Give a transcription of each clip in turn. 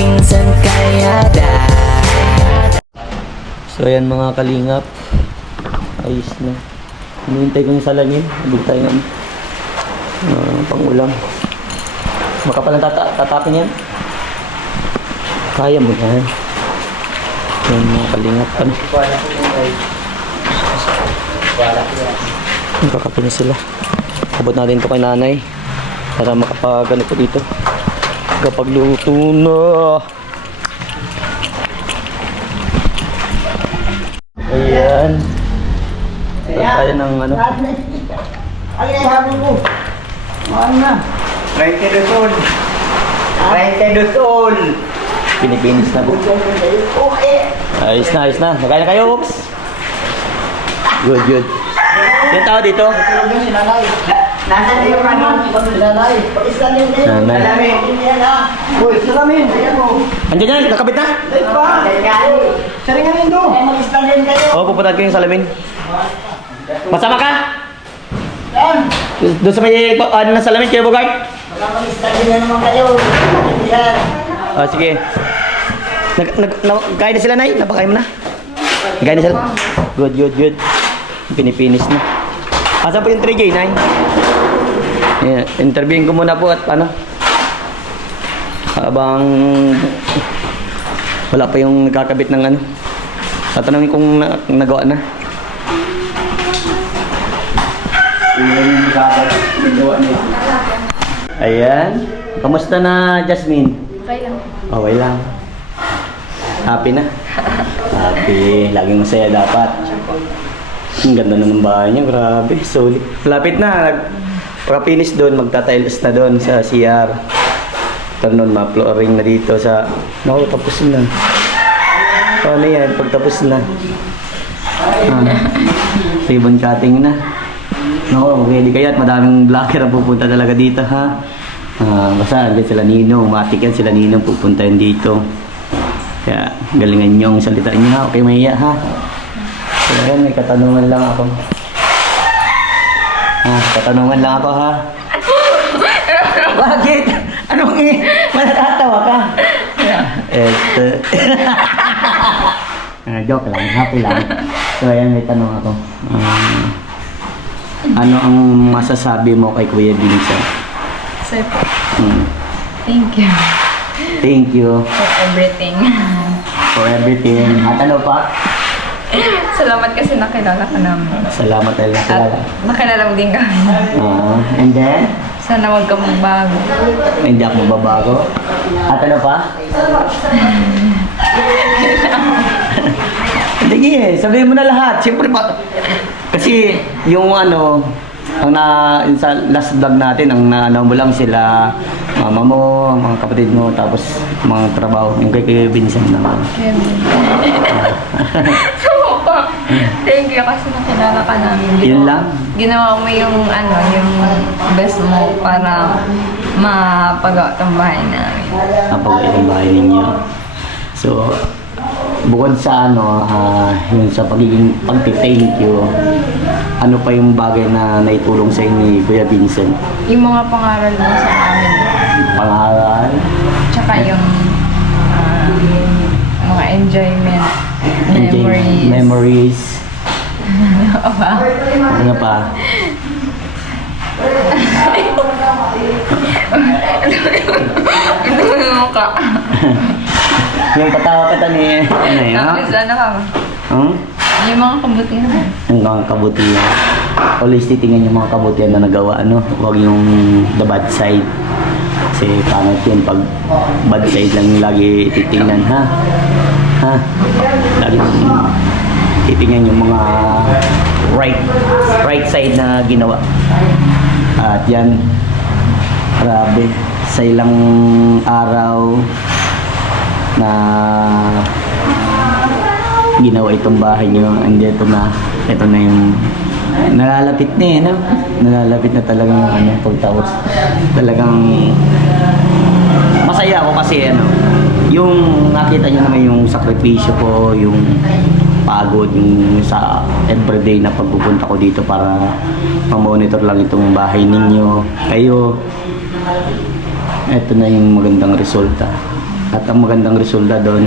pinsan kaya So ayan mga kalingap, ayos na. Hinihintay ko yung salamin, nabig tayo ng pang-ulam. Makapal ang tatapin yan. Kaya mo yan. Ayan mga kalingap. Ano? Makakapin na sila. Abot natin ito kay nanay para makapagano po dito. Kapag luto na. Ayan. Kaya ng ano. Ay, sabi ko. Ano na? Right to soul. Right to soul. Pinipinis na po. Okay. Ayos na, ayos na. Nakain na kayo, oops. Good, good. Yung tao dito? Si nanay. Nasaan yung ano? Si nanay. Pag-islamin kayo. Nanay. Salamin. Uy, salamin. Ayan mo. Andiyan yan, nakabit na? Ay pa. Saringan do. Mag-islamin kayo. Oo, pupuntahan ko yung salamin. Masama ka? Yan. Doon sa may ano na salamin, Kuya Bogart? Mag-islamin na naman kayo. Yan. Ah, sige. Kain na sila, Nay? Napakain mo na? Kain na sila? Good, good, good. Pinipinis na. Asan po yung 3J, Nay? Yeah, interviewin ko muna po at ano? Habang wala pa yung nagkakabit ng ano. Tatanungin kung nagawa na. Ayan. Kamusta na, Jasmine? Okay lang. Okay lang. Happy na? Happy. Laging masaya dapat. Ang ganda na ng bahay niya. Grabe. Solid. Malapit na. Pagka-finish doon, magtatiles na doon sa CR. Ito nun, ma-flooring na dito sa... Naku, tapos na. Paano yan? Pagtapos na. Ribbon cutting na. Naku, ready kayo at madaming vlogger ang pupunta talaga dito, ha? Basta andyan sila Ninong, matik yan sila Ninong pupuntahin dito. Kaya galingan nyo ang salita nyo, ha? Okay, mahiya, ha? So yan, may katanungan lang ako. Katanungan lang ako, ha? Bakit? Anong natatawa ka? Joke lang, happy lang. So ayan, may tanong ako. Ano ang masasabi mo kay Kuya Vincent? Sir, thank you Thank you for everything. for everything. At ano pa? Salamat kasi nakilala ka namin. Salamat dahil At nakilala. nakilala mo din kami. And then, Sana huwag ka magbago. hindi ako mababago. At ano pa? Sige, sabihin mo na lahat. Siyempre pa. Kasi yung ano, ang yung sa last vlog natin, ang naano mo lang sila, mama mo, mga kapatid mo, tapos mga trabaho. Yung kay Vincent naman. So, pa. Thank you kasi nakilala ka namin. Yun lang? Ginawa mo yung ano, yung best mo para mapagawa itong bahay namin. Napag yung bahay ninyo. So, bukod sa ano, yung sa pagiging pagti-thank you, ano pa yung bagay na naitulong sa inyo ni Kuya Vincent? Yung mga pangaral mo sa amin. Pangaral? Tsaka yung mga enjoyment, memories. Memories. Ano pa? Ano ka? Yung patawa-kata ni... Ano yun? Tapos ano ka ba? Yung mga kabutihan. Hanggang kabutihan. Always titingnan yung mga kabutihan na nagawa, ano? Huwag yung the bad side. Kasi pangit yun pag bad side lang yung lagi titingnan, ha? Ha? Lagi titingnan yung mga right side na ginawa. At yan, grabe, sa ilang araw na ginawa itong bahay nyo, and ito na yung nalalapit na no? Nalalapit na talagang ano, pagtapos. Talagang masaya ako kasi ano, yung nakita nyo naman yung sakripisyo ko, yung pagod, yung sa everyday na pagpupunta ko dito para ma-monitor lang itong bahay ninyo. Kayo, eto na yung magandang resulta. At ang magandang resulta doon,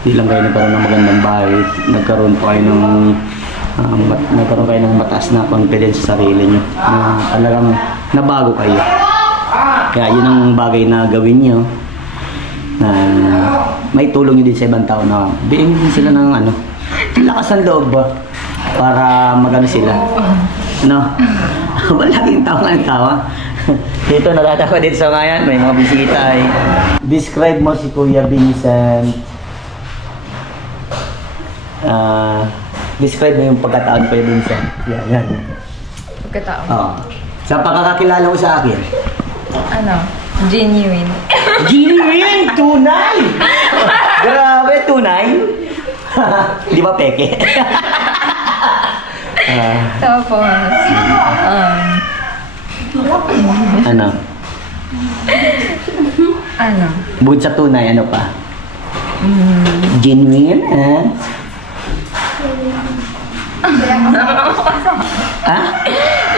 hindi lang kayo nagkaroon ng magandang bahay, nagkaroon pa kayo ng nagkaroon kayo ng mataas na confidence sa sarili nyo, na talagang nabago kayo. Kaya yun ang bagay na gawin nyo, na may tulong nyo din sa ibang tao, na bigyan din sila ng lakas ng loob ba para magano sila, no? Laging tawa ng tawa. Dito natatawa dito sa ngayon, may mga bisita eh. Describe mo si Kuya Vincent. Describe mo yung pagkataon ko, Kuya Vincent. Yan. Pagkatao. Oh. Sa pagkakakilala mo sa akin. Genuine. Genuine! Tunay! Grabe, tunay! Di ba peke? Tapos, Ano? Bukod sa tunay, ano pa? Genuine,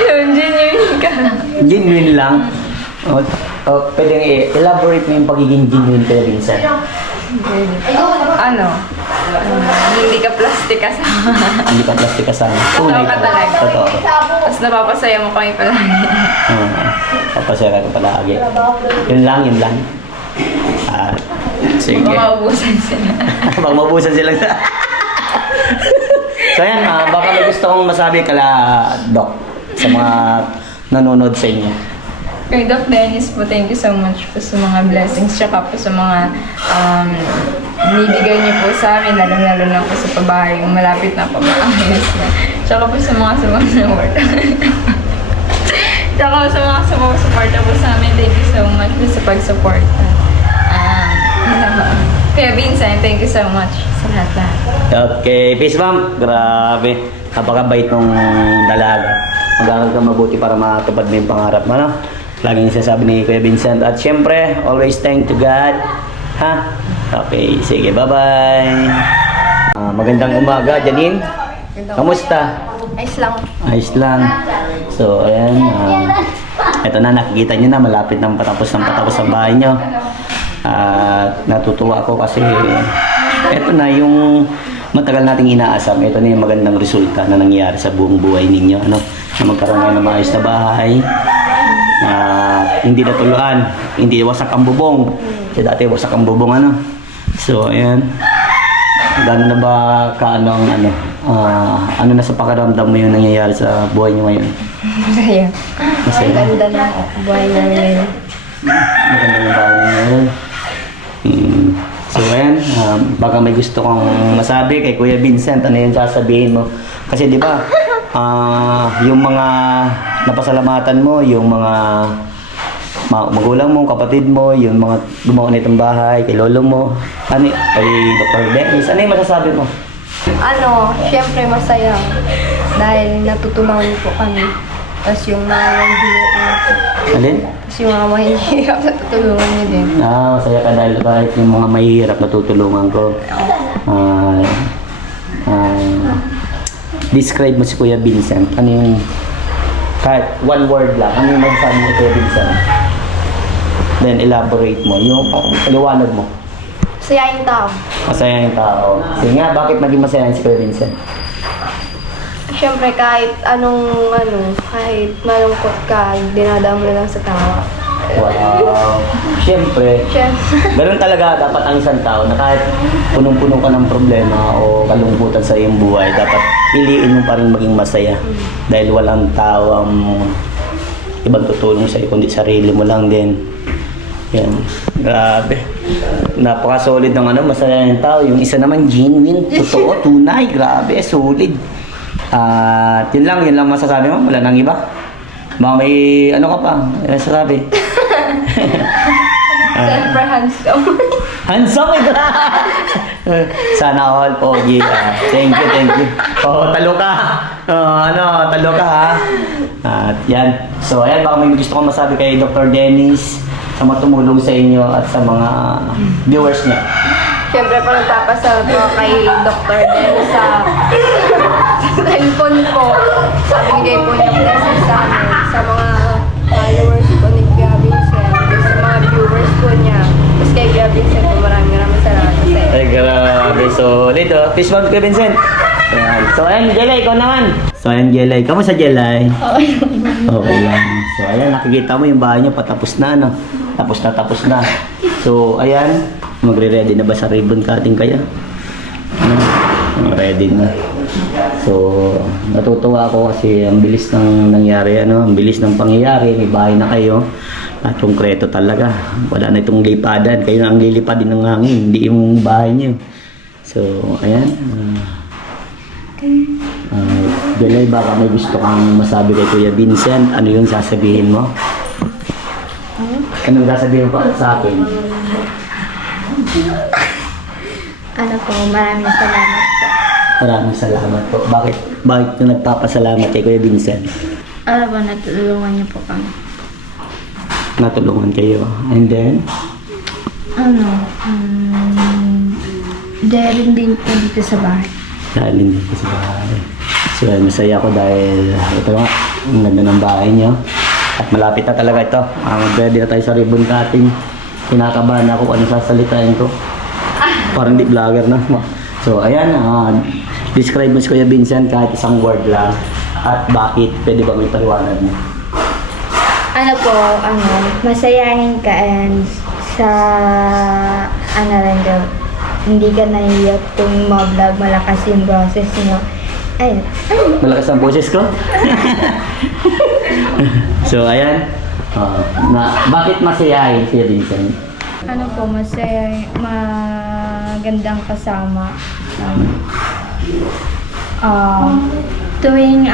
Yun, genuine ka. Genuine lang. Pwedeng elaborate mo yung pagiging genuine kay Vincent. Hindi ka plastic kasama. Hindi ka plastic kasama. Tunay Totoo ka talaga. Totoo. Tapos napapasaya mo kami palagi. Papasaya ka palagi. Yun lang. Sige. Baka ubusan sila. Baka maubusan sila. So yan, baka may gusto kong masabi kala Doc sa mga nanonood sa inyo. Kay Doc Dennis po, thank you so much po sa mga blessings, tsaka po sa mga nibigay niyo po sa amin, lalo na po sa pabahay, malapit na po maayos na. Tsaka po sa mga sumusupport. Tsaka po sa mga sumusupport po sa amin, thank you so much po sa pag-support. Kaya Vincent, thank you so much sa lahat. Okay, peace ma'am. Grabe. Napakabait nung dalaga. Mag-aaral ka mabuti para matupad mo yung pangarap mo, no? Laging sinasabi ni Kuya Vincent. At syempre, always thank to God. Ha? Okay, sige, bye-bye. Magandang umaga, Janine. Kamusta? Ayos lang. Ayos lang. So, ayan. Ito na, nakikita nyo na. Malapit ng patapos ang bahay nyo. At natutuwa ako kasi ito na yung matagal nating inaasam. Ito na yung magandang resulta na nangyari sa buong buhay ninyo. Na magkaroon kayo ng maayos na bahay. Hindi natuluan. Hindi wasak ang bubong. Kasi dati wasak ang bubong, So, ayan. Gano'n na ba ano na sa pakiramdam mo yung nangyayari sa buhay nyo ngayon? Masaya. Masaya. Ganda na buhay namin. Maganda yung bahay nyo ngayon. So, ayan, baka may gusto kong masabi kay Kuya Vincent, ano yung sasabihin mo? Kasi di ba, yung mga napasalamatan mo, yung mga magulang mo, kapatid mo, yung mga gumawa nitong bahay, kay lolo mo, kay Dr. Dennis, ano yung masasabi mo? Siyempre masaya. Dahil natutulungan po kami. Tapos yung mga mahihirap na po. Alin? Tapos yung mga mahihirap, natutulungan niyo din. Masaya ka dahil kahit yung mga mahihirap natutulungan ko. Describe mo si Kuya Vincent. Ano yung, kahit one word lang, ano yung masasabi mo kay Kuya Vincent? Then elaborate mo, yung paliwanag mo. Masayaing tao. Masaya yung tao. Sige nga, bakit naging masaya si Kuya Vincent? Siyempre, kahit kahit malungkot ka, dinadaan mo na lang sa tawa. Wow. Siyempre, ganun talaga dapat ang isang tao na kahit punong-puno ka ng problema o kalungkutan sa iyong buhay, dapat piliin mo pa rin maging masaya. Dahil walang tao ang ibang tutulong sa iyo, kundi sarili mo lang din. Yan. Grabe. Napaka-solid ng masaya yung tao. Yung isa naman, genuine, totoo, tunay. Grabe, solid. At yun lang masasabi mo. Wala nang iba. Baka may ka pa. Masasabi. Siyempre, handsome. Handsome ito. Sana all, Pogi. Thank you. Talo ka. Talo ka ha. At yan. So ayan, baka may gusto ko masabi kay Dr. Dennis sa mga tumulong sa inyo at sa mga viewers niya. Siyempre po, nagpapasalamat po kay Dr. Dennis sa cellphone po. Binigay po niya blessings sa amin, sa mga followers po ni Kuya Vincent, sa mga viewers po niya. Tapos kay Kuya Vincent po, maraming dito. Fist bump Kuya Vincent. Ayan. So ayan, Jelay, ikaw naman. So ayan, Jelay. Kamusta, Jelay? Okay lang. So ayan, nakikita mo yung bahay niyo patapos na, no? Tapos na. So ayan, magre-ready na ba sa ribbon cutting kaya? Ready na. So, natutuwa ako kasi ang bilis ng nangyari, ano? Ang bilis ng pangyayari. May bahay na kayo. At konkreto talaga. Wala na itong lipadan. Kayo na ang lilipadin ng hangin. Hindi yung bahay niyo. So, ayan. Belay, baka may gusto kang masabi kay Kuya Vincent. Ano yung sasabihin mo? Anong sasabihin mo pa sa akin? Ano po, maraming salamat po. Maraming salamat po. Bakit ka nagpapasalamat kay Kuya Vincent? Ano po, natulungan niyo po kami. Natulungan kayo. And then? Dahil din po dito sa bahay. Dahil hindi ko sa bahay. So, masaya ako dahil ito nga, ang ganda ng bahay niyo. At malapit na talaga ito. Ready na tayo sa ribbon cutting. Kinakabahan ako kung ano sasalitain ko. Parang di vlogger na. So, ayan. Describe mo si Kuya Vincent kahit isang word lang. At bakit? Pwede ba may paliwanag mo? Ano po, masayahin ka and sa rin daw, hindi ka nahiyak kung mag-vlog, malakas yung process nyo. Ayun. Malakas ang boses ko? So, ayan. Bakit masayahin si Vincent? Ano po, masaya, magandang kasama. Tuwing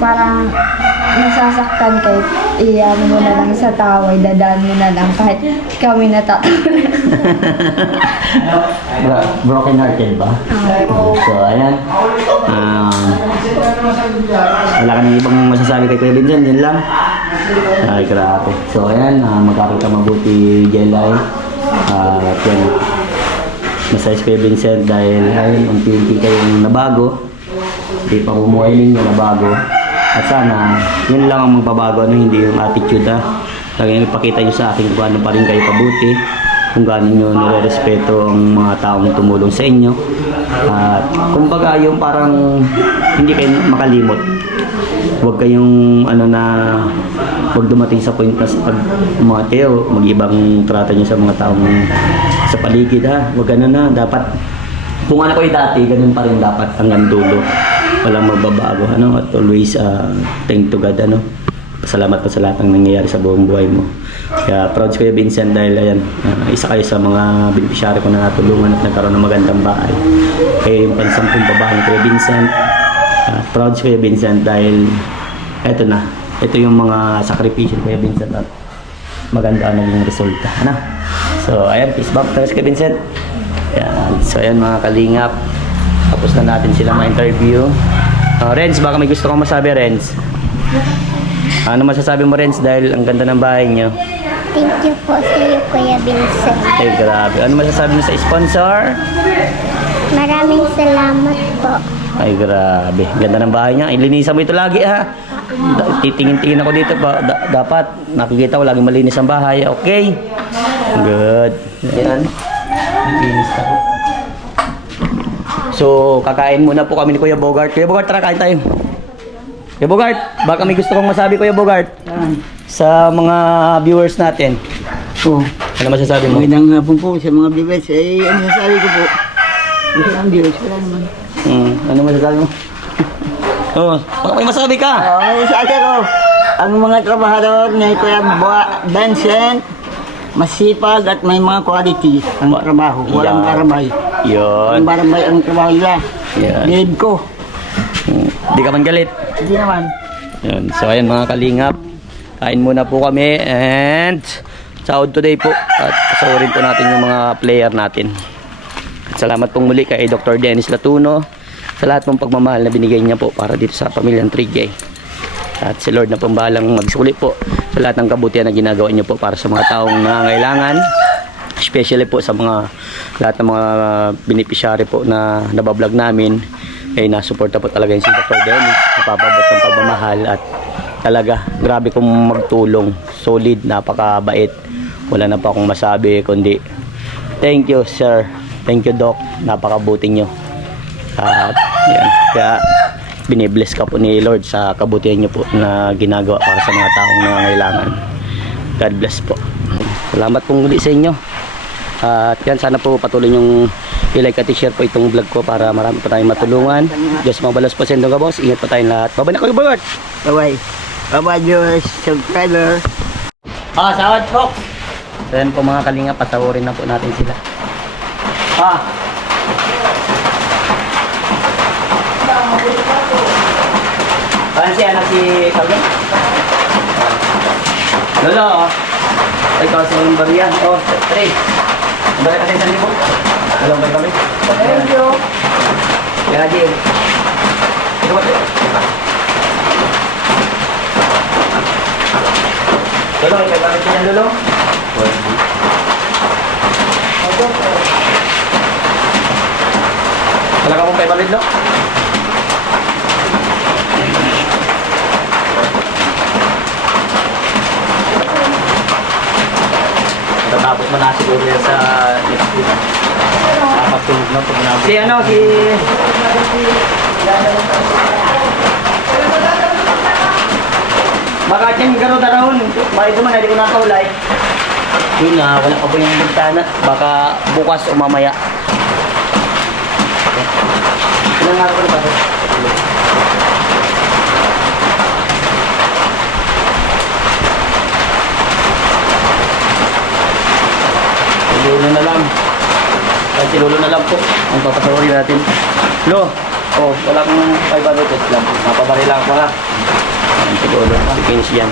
parang nasasaktan kayo, iyan mo na lang sa taway, dadaan mo na lang kahit kami natatawa. Broken hearted ba? So, ayan. Wala ka nang ibang masasabi kay Kuya Vincent, yun lang. Ay, grabe. So, ayan. Magkakita mabuti, Jelay. At yan. Masaya si Kuya Vincent dahil ayun, unti-unti kayong nabago. Hindi pa umuhay ninyo nabago. At sana, yun lang ang magbabago, hindi yung attitude, Talagang ipakita nyo sa akin kung gaano pa rin kayo kabuti, kung gaano nyo nire-respeto ang mga taong tumulong sa inyo. At kumbaga yung parang hindi kayo makalimot. Huwag kayong huwag dumating sa point na pag umateo, mag-ibang trata nyo sa mga taong sa paligid, Huwag ganun na. Dapat, kung ano kayo dati, ganun pa rin dapat hanggang dulo. Walang magbabago, at always thank to God, Pasalamat pa sa lahat ng nangyayari sa buong buhay mo. Kaya proud si Kuya Vincent dahil ayan, isa kayo sa mga beneficiary ko na natulungan at nagkaroon ng magandang bahay. Kaya yung pansampung babae ni Kuya Vincent, proud si Kuya Vincent dahil ito yung mga sakripisyo ni Kuya Vincent at maganda ang naging resulta. So ayan, peace bump tayo si Kuya Vincent. Ayan. So ayan mga kalingap, tapos na natin sila ma-interview. Renz, baka may gusto kong masabi, Renz? Ano masasabi mo, Renz, dahil ang ganda ng bahay niyo? Thank you po sa iyo, Kuya Vincent. Ay, grabe. Ano masasabi mo sa sponsor? Maraming salamat po. Ay, grabe. Ganda ng bahay niya. Ilinisan mo ito lagi, Titingin-tingin ako dito pa. Dapat nakikita ko laging malinis ang bahay. Okay? Good. Yan. Linis ako. So, kakain muna po kami ni Kuya Bogart. Kuya Bogart, tara, kain tayo. Kuya Bogart, baka may gusto kong masabi, Kuya Bogart, sa mga viewers natin. Ano masasabi mo? Magandang hapon po sa mga viewers. Ano masasabi ko po? Kasi ang viewers, wala naman. Ano masasabi mo? Baka may masabi ka. Sabi ko, ang mga trabahador ni Kuya Vincent, masipag at may mga quality ang trabaho. Walang karambay. Yun. Walang karambay ang trabaho nila. Yan. Need ko. Hindi ka man galit. Hindi naman. Yun. So ayan mga kalingap, kain muna po kami and sahod today po at pasawarin po natin yung mga player natin. At salamat pong muli kay Dr. Dennis Latuno sa lahat pong pagmamahal na binigay niya po para dito sa pamilyang 3J. At si Lord na pong bahalang magsuli po sa lahat ng kabutihan na ginagawa niyo po para sa mga taong nangangailangan, especially po sa lahat ng mga beneficiary po na nabablog namin. Nasuporta po talaga yung si Dr. Dennis, napapabot ng pagmamahal at talaga grabe kong magtulong, solid, napakabait. Wala na pa akong masabi kundi thank you, sir. Thank you, Doc. Napakabuti nyo. At yan, kaya binibless ka po ni Lord sa kabutihan nyo po na ginagawa para sa mga taong nangangailangan. God bless po. Salamat pong muli sa inyo. At yan, sana po patuloy nyong i-like at i-share po itong vlog ko para marami pa tayong matulungan. Diyos mabalas po sa inyong kabos. Ingat po tayong lahat. Bye-bye na kayo, Bert! Bye-bye. Bye-bye, viewers, subscriber. Sawad po! So yan po mga kalinga, patawarin na po natin sila. Saan si anak si Calvin? Lolo, ay kasi yung bariyan. 3. Balik kasi sa libo. Dalawang bay kami. Thank you. Kaya Jim. Ito ba? Lolo, may balik siya Lolo. Talaga kong may balik Lo. Tatapos mo na siguro yan sa next week. Nakapagtulog na pag nabi. Si baka dyan garo darahon. Bakit naman, hindi ko nakaulay. Yun nga, wala pa po yung bintana. Baka bukas o mamaya. Ilang araw ko na ba ito? Lulo na lang. Kahit lulo na lang po. Ang papasawari natin. Lo! Wala kong 500 lang. Napabari lang ako ha. Ang siguro. Finish yan.